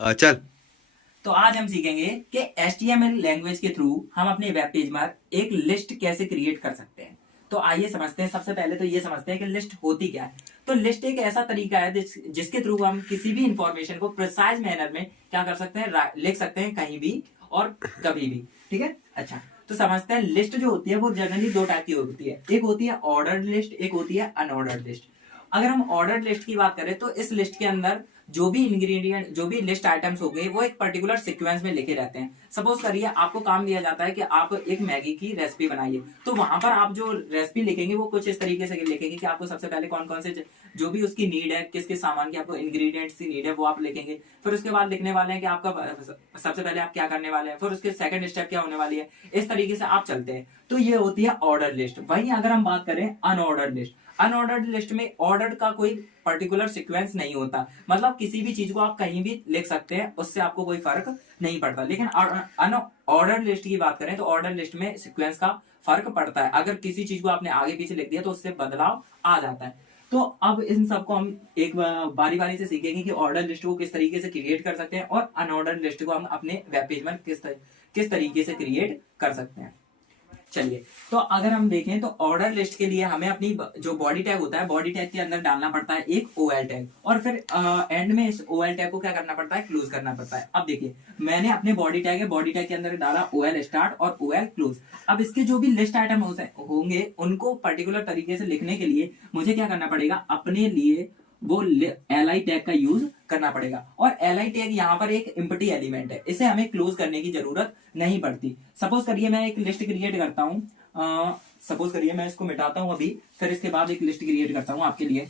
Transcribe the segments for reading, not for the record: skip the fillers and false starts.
चल। तो आज हम सीखेंगे कि HTML लैंग्वेज के थ्रू हम अपने वेब पेज में एक लिस्ट कैसे क्रिएट कर सकते हैं। तो आइए समझते हैं। सबसे पहले तो ये समझते हैं कि लिस्ट होती क्या है। तो लिस्ट एक ऐसा तरीका है जिसके थ्रू हम किसी भी इंफॉर्मेशन को प्रिसाइज मैनर में क्या कर सकते हैं, लिख सकते हैं कहीं भी और कभी भी। ठीक है, अच्छा। तो समझते हैं, लिस्ट जो होती है वो जनरली दो टाइप की होती है। एक होती है ऑर्डर्ड लिस्ट, एक होती है अनऑर्डर्ड लिस्ट। अगर हम ऑर्डर्ड लिस्ट की बात करें तो इस लिस्ट के अंदर जो भी इंग्रेडिएंट, जो भी लिस्ट आइटम्स हो गए, वो एक पर्टिकुलर सीक्वेंस में लिखे रहते हैं। सपोज करिए आपको काम दिया जाता है कि आप एक मैगी की रेसिपी बनाइए, तो वहां पर आप जो रेसिपी लिखेंगे वो कुछ इस तरीके से लिखेंगे कि आपको सबसे पहले कौन कौन से जो भी उसकी नीड है, किस किस सामान की आपको इंग्रेडिएंट्स की नीड है, वो आप लिखेंगे। फिर उसके बाद लिखने वाले हैं कि आपका सबसे पहले आप क्या करने वाले हैं, फिर उसके सेकंड स्टेप क्या होने वाली है। इस तरीके से आप चलते हैं। तो ये होती है ऑर्डर लिस्ट। वहीं अगर हम बात करें अनऑर्डर्ड लिस्ट, अनऑर्डर्ड लिस्ट में ऑर्डर का कोई पर्टिकुलर सीक्वेंस नहीं होता। मतलब किसी भी चीज को आप कहीं भी लिख सकते हैं, उससे आपको कोई फर्क नहीं पड़ता। लेकिन अनऑर्डर्ड लिस्ट की बात करें तो ऑर्डर लिस्ट में सीक्वेंस का फर्क पड़ता है। अगर किसी चीज को आपने आगे पीछे लिख दिया तो उससे बदलाव आ जाता है। तो अब इन सबको हम एक बारी बारी से सीखेंगे कि ऑर्डर लिस्ट को किस तरीके से क्रिएट कर सकते हैं और अनऑर्डर लिस्ट को हम अपने वेब पेज में किस तरीके से क्रिएट कर सकते हैं। चलिए, तो अगर हम देखें तो ऑर्डर लिस्ट के लिए हमें अपनी जो बॉडी टैग होता है, बॉडी टैग के अंदर डालना पड़ता है एक ओएल टैग, और फिर एंड में इस ओएल टैग को क्या करना पड़ता है, क्लोज करना पड़ता है। अब देखिए, मैंने अपने बॉडी टैग है, बॉडी टैग के अंदर डाला ओएल स्टार्ट और ओएल क्लोज। अब इसके जो भी लिस्ट आइटम होंगे उनको पर्टिकुलर तरीके से लिखने के लिए मुझे क्या करना पड़ेगा, अपने लिए वो एल टैग का यूज करना पड़ेगा। और एल टैग यहाँ पर एक एम्प्टी एलिमेंट है, इसे हमें क्लोज करने की जरूरत नहीं पड़ती। सपोज करिए मैं एक लिस्ट क्रिएट करता हूँ, सपोज करिए मैं इसको मिटाता हूं अभी, फिर इसके बाद एक लिस्ट क्रिएट करता हूं आपके लिए।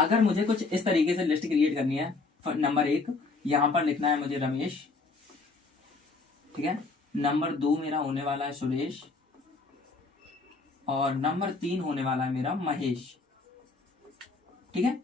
अगर मुझे कुछ इस तरीके से लिस्ट क्रिएट करनी है, नंबर 1 यहां पर लिखना है मुझे रमेश, ठीक है। नंबर 2 मेरा होने वाला है सुरेश, और नंबर 3 होने वाला है मेरा महेश, ठीक है।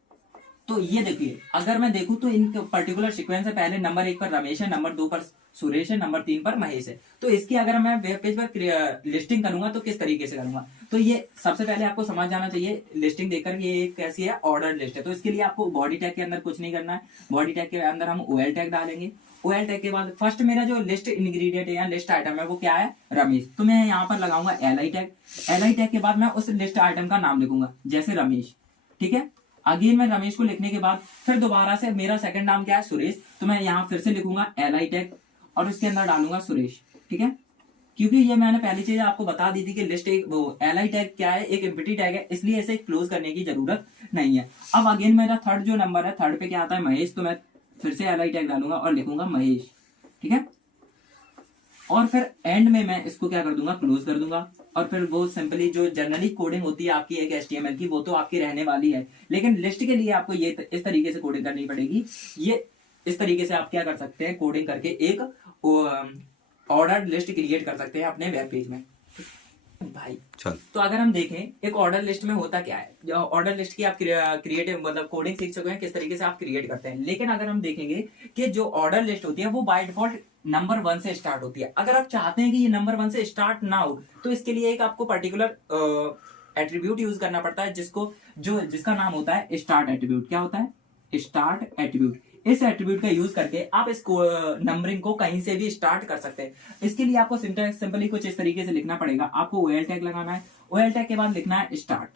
तो ये देखिए, अगर मैं देखूं तो इन पर्टिकुलर सीक्वेंस है, पहले नंबर 1 पर रमेश है, नंबर 2 पर सुरेश है, नंबर 3 पर महेश है। तो इसकी अगर मैं वेब पेज पर लिस्टिंग करूंगा तो किस तरीके से करूंगा, तो ये सबसे पहले आपको समझ जाना चाहिए लिस्टिंग देखकर ये कैसी है, ऑर्डर लिस्ट है। तो इसके लिए आपको बॉडी टैग के अंदर कुछ नहीं करना है, बॉडी टैग के अंदर हम ओएल टैग डालेंगे। ओएल टैग के बाद फर्स्ट मेरा जो लिस्ट इंग्रेडिएंट है या लिस्ट आइटम है वो क्या है, रमेश। तो मैं यहाँ पर लगाऊंगा एल टैग। एल टैग के बाद मैं उस लिस्ट आइटम का नाम लिखूंगा, जैसे रमेश, ठीक है। अगेन मैं रमेश को लिखने के बाद फिर दोबारा से मेरा सेकंड नाम क्या है, सुरेश, तो मैं यहाँ फिर से लिखूंगा एल टैग और उसके अंदर डालूंगा सुरेश, ठीक है। क्योंकि ये मैंने पहली चीज आपको बता दी थी कि लिस्ट एक वो एल टैग क्या है, एक एम्प्टी टैग है, इसलिए इसे क्लोज करने की जरूरत नहीं है। अब अगेन मेरा थर्ड जो नंबर है, थर्ड पे क्या आता है, महेश, तो मैं फिर से एल टैग डालूंगा और लिखूंगा महेश, ठीक है। और फिर एंड में मैं इसको क्या कर दूंगा, क्लोज कर दूंगा। और फिर वो सिंपली जो जनरली कोडिंग होती है आपकी एक HTML की, वो तो आपकी रहने वाली है, लेकिन लिस्ट के लिए आपको ये इस तरीके से कोडिंग करनी पड़ेगी। ये इस तरीके से आप क्या कर सकते हैं, कोडिंग करके एक ऑर्डर लिस्ट क्रिएट कर सकते हैं अपने वेब पेज में भाई। चल। तो अगर हम देखें एक ऑर्डर लिस्ट में होता क्या है, ऑर्डर लिस्ट की आप क्रिएटिव मतलब कोडिंग सीख चुके हैं किस तरीके से आप क्रिएट करते हैं। लेकिन अगर हम देखेंगे कि जो ऑर्डर लिस्ट होती है वो बाय डिफॉल्ट नंबर 1 से स्टार्ट होती है। अगर आप चाहते हैं कि ये नंबर 1 से स्टार्ट ना हो तो इसके लिए एक आपको पर्टिकुलर एट्रीब्यूट यूज करना पड़ता है, जिसका नाम होता है स्टार्ट एट्रीब्यूट। क्या होता है, स्टार्ट एट्रीब्यूट। इस एट्रीब्यूट का यूज करके आप इस नंबरिंग को कहीं से भी स्टार्ट कर सकते हैं। इसके लिए आपको सिंपली कुछ इस तरीके से लिखना पड़ेगा। आपको ओएल टैग लगाना है, ओएल टैग के बाद लिखना है स्टार्ट,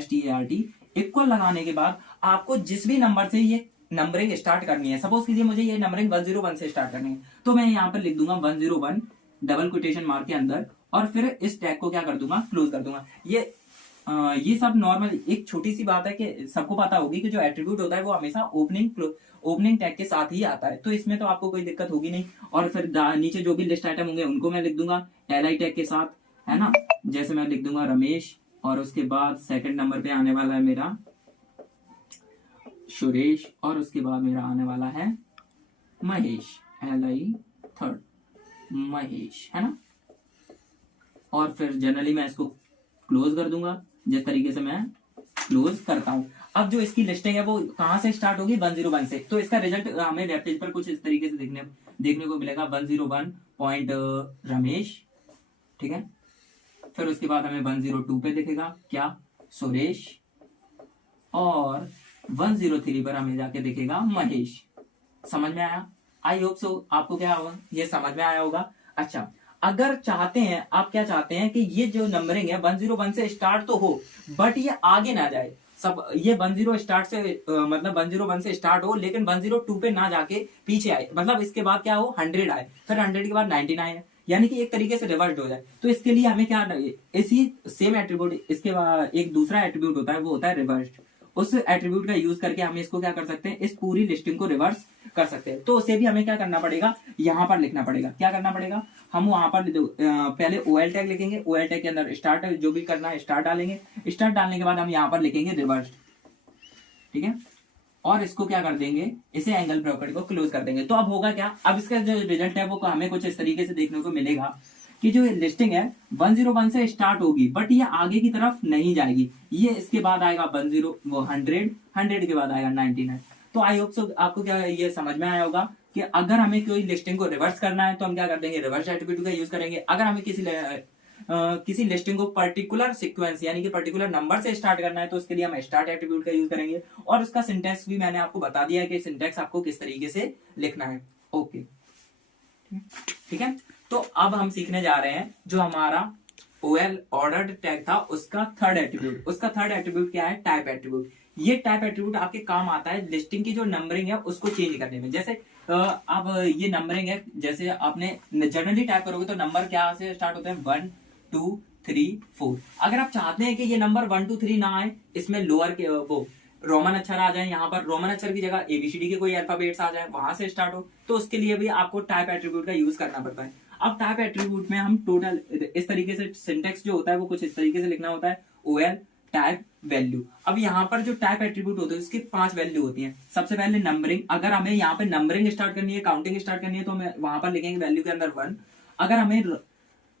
START, इक्वल लगाने के बाद आपको जिस भी नंबर से ये नंबरिंग स्टार्ट करनी है, सपोज कीजिए मुझे ये नंबरिंग 101 से स्टार्ट करनी है, तो मैं यहाँ पर लिख दूंगा 101 डबल कोटेशन मार्क के अंदर, और फिर इस टैग को क्या कर दूंगा, क्लोज कर दूंगा। ये सब नॉर्मल एक छोटी सी बात है कि सबको पता होगी कि जो एट्रीब्यूट होता है वो हमेशा ओपनिंग टैग के साथ ही आता है, तो इसमें तो आपको कोई दिक्कत होगी नहीं। और फिर नीचे जो भी लिस्ट आइटम होंगे उनको मैं लिख दूंगा एल टैग के साथ, है ना। जैसे मैं लिख दूंगा रमेश, और उसके बाद सेकंड नंबर पे आने वाला है मेरा सुरेश, और उसके बाद मेरा आने वाला है महेश, थर्ड महेश, है ना। और फिर जनरली मैं इसको क्लोज कर दूंगा जिस तरीके से मैं क्लोज करता हूं। अब जो इसकी लिस्टिंग है वो कहां से स्टार्ट होगी, 101 से। तो इसका रिजल्ट हमें वेब पेज पर कुछ इस तरीके से देखने को मिलेगा, 101 पॉइंट रमेश, ठीक है। फिर उसके बाद हमें 102 पे दिखेगा क्या, सुरेश, और 103 पर हमें जाके दिखेगा महेश। समझ में आया? आई होप सो आपको क्या होगा, ये समझ में आया होगा। अच्छा, अगर चाहते हैं, आप क्या चाहते हैं कि ये जो नंबरिंग है 101 से स्टार्ट तो हो, बट ये आगे ना जाए। सब ये 10 स्टार्ट से मतलब 101 से स्टार्ट हो, लेकिन 102 पे ना जाके पीछे आए, मतलब इसके बाद क्या हो 100 आए, फिर 100 के बाद 99 आए, यानी कि एक तरीके से रिवर्स हो जाए। तो इसके लिए हमें क्या, इसी सेम एट्रीब्यूट, इसके बाद एक दूसरा एट्रीब्यूट होता है, वो होता है रिवर्स। उस एट्रीब्यूट का यूज करके हम इसको क्या कर सकते हैं, इस पूरी लिस्टिंग को रिवर्स कर सकते हैं। तो उसे भी हमें क्या करना पड़ेगा, यहाँ पर लिखना पड़ेगा। क्या करना पड़ेगा, हम वहां पर पहले OL टैग लिखेंगे, OL टैग के अंदर स्टार्ट जो भी करना है स्टार्ट डालेंगे, स्टार्ट डालने के बाद हम यहाँ पर लिखेंगे रिवर्स, ठीक है, और इसको क्या कर देंगे, इसे एंगल ब्रैकेट को क्लोज कर देंगे। तो अब होगा क्या, अब इसका जो रिजल्ट है वो हमें कुछ इस तरीके से देखने को मिलेगा कि जो लिस्टिंग है 101 से स्टार्ट होगी, बट ये आगे की तरफ नहीं जाएगी। ये इसके बाद आएगा 100 के बाद आएगा 99। तो आई होप सो आपको क्या ये समझ में आया होगा कि अगर हमें कोई लिस्टिंग को रिवर्स करना है तो हम क्या कर देंगे, रिवर्स एट्रीब्यूट का यूज करेंगे। अगर हमें किसी लिस्टिंग को पर्टिकुलर सीक्वेंस यानी कि पर्टिकुलर नंबर से स्टार्ट करना है तो उसके लिए हम स्टार्ट एट्रीब्यूट का यूज करेंगे। और उसका सिंटेक्स भी मैंने आपको बता दिया है कि सिंटेक्स आपको किस तरीके से लिखना है। ओके, ठीक है। तो अब हम सीखने जा रहे हैं जो हमारा OL ऑर्डर्ड टैग था उसका थर्ड एट्रीब्यूट। उसका थर्ड एट्रीब्यूट क्या है, टाइप एट्रीब्यूट। ये टाइप एट्रीब्यूट आपके काम आता है लिस्टिंग की जो नंबरिंग है उसको चेंज करने में। जैसे अब ये नंबरिंग है, जैसे आपने जनरली टाइप करोगे तो नंबर क्या से स्टार्ट होते हैं, 1 2 3 4। अगर आप चाहते हैं कि ये नंबर 1 2 3 ना आए, इसमें लोअर के वो रोमन अक्षर आ जाए, यहाँ पर रोमन अक्षर की जगह ABCD के कोई अल्फाबेट्स आ जाए, वहां से स्टार्ट हो, तो उसके लिए भी आपको टाइप एट्रीब्यूट का यूज करना पड़ता है। अब टाइप एट्रीब्यूट में हम टोटल इस तरीके से सिंटेक्स जो होता है वो कुछ इस तरीके से लिखना होता है, OL टाइप वैल्यू। अब यहाँ पर जो टाइप एट्रीब्यूट होते हैं उसकी 5 वैल्यू होती हैं। सबसे पहले नंबरिंग, अगर हमें यहाँ पे नंबरिंग स्टार्ट करनी है, काउंटिंग स्टार्ट करनी है, तो हमें वहां पर लिखेंगे वैल्यू के अंदर 1। अगर हमें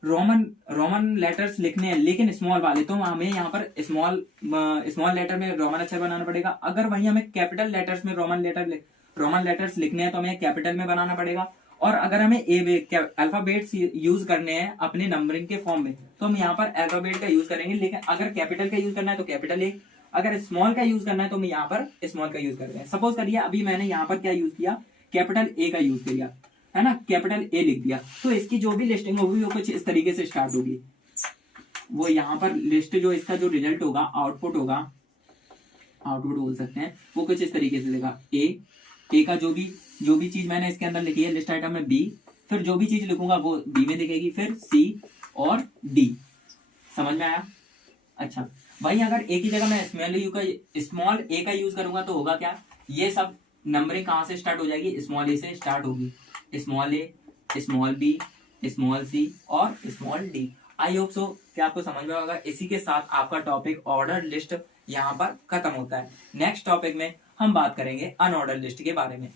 रोमन लेटर्स लिखने हैं लेकिन स्मॉल वाले, तो हमें यहाँ पर स्मॉल लेटर में रोमन अक्षर बनाना पड़ेगा। अगर वहीं हमें कैपिटल लेटर्स में रोमन लेटर्स लिखने हैं तो हमें कैपिटल में बनाना पड़ेगा। और अगर हमें अल्फाबेट्स यूज करने हैं अपने नंबरिंग के फॉर्म में तो हम यहाँ पर अल्फाबेट का यूज करेंगे। लेकिन अगर कैपिटल का यूज करना है तो कैपिटल A, अगर स्मॉल का यूज करना है तो हम यहाँ पर स्मॉल का यूज करते हैं। सपोज करिए अभी मैंने यहाँ पर क्या यूज किया, कैपिटल A का यूज किया है ना, कैपिटल A लिख दिया, तो इसकी जो भी लिस्टिंग होगी वो कुछ इस तरीके से स्टार्ट होगी। वो यहाँ पर लिस्ट जो इसका जो रिजल्ट होगा, आउटपुट बोल सकते हैं, वो कुछ इस तरीके से देगा। ए का जो भी चीज मैंने इसके अंदर लिखी है लिस्ट आइटम में B, फिर जो भी चीज लिखूंगा वो B में दिखेगी, फिर C और D। समझ में आया? अच्छा, वही अगर A की जगह मैं स्मॉल a का यूज करूंगा तो होगा क्या, ये सब नंबरिंग कहां से स्टार्ट हो जाएगी, स्मॉल a से स्टार्ट होगी, small a, small b, small c और small d। I hope so क्या आपको समझ में होगा। इसी के साथ आपका टॉपिक ऑर्डर लिस्ट यहाँ पर खत्म होता है। नेक्स्ट टॉपिक में हम बात करेंगे अनऑर्डर लिस्ट के बारे में।